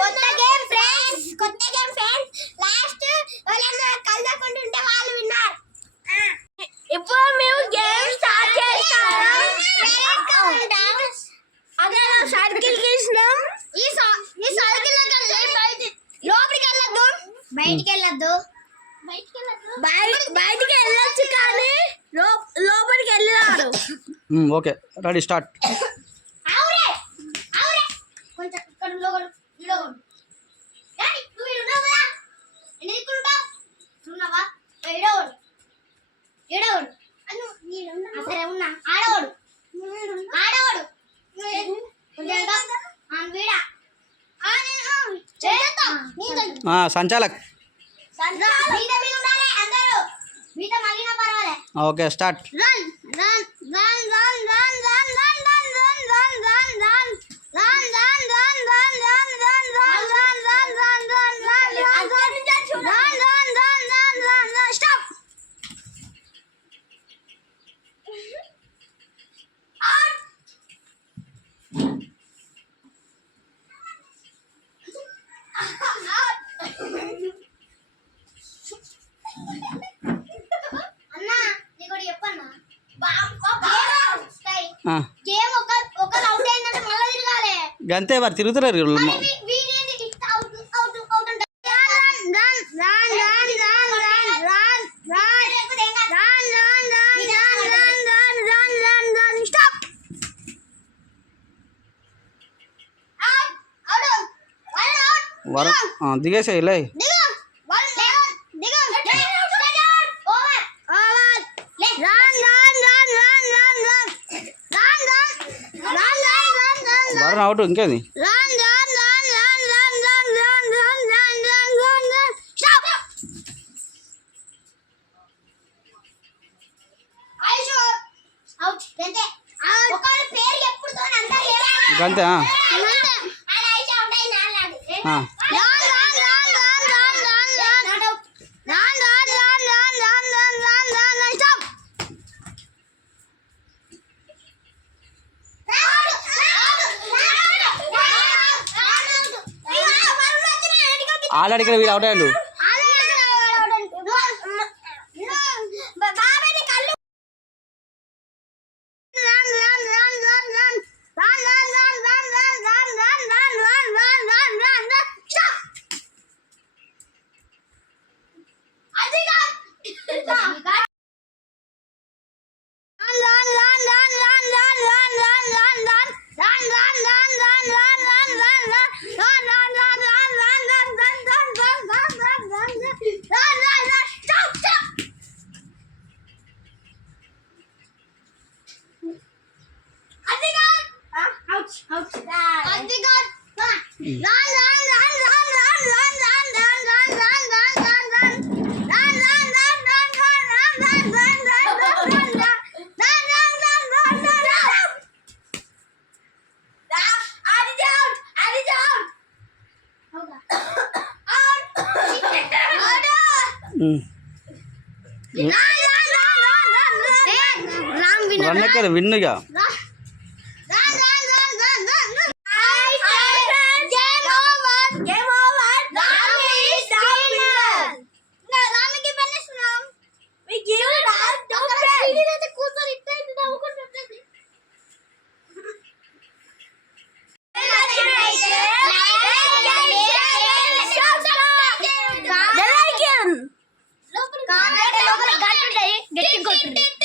కొత్త game friends కొత్త game friends last వాళ్ళన్న కలుదకుంటుంటే వాళ్ళు విన్నారు. ఇప్పుడు మేము గేమ్ స్టార్ట్ చేస్తాము అదే సర్కిల్ గీసినాం. ఈ సా ఈ సర్కిల్ లోపలికి వెళ్ళొద్దు. బయటికి వెళ్ళొద్దు. బయటికి వెళ్ళొచ్చు కానీ లోపలికి వెళ్ళారు okay ready start సంచాలక్. Okay start. గంతే వారు తిరుగుతున్నారు వరం దిగేసేయలే అవును అవుట్ ఇంకేది అంతే ఆల్రెడీ ఇక్కడ వీడు అవుట్ అయ్యాడు. இருக்கு రన్నెక్కదు విన్నుగా encontré.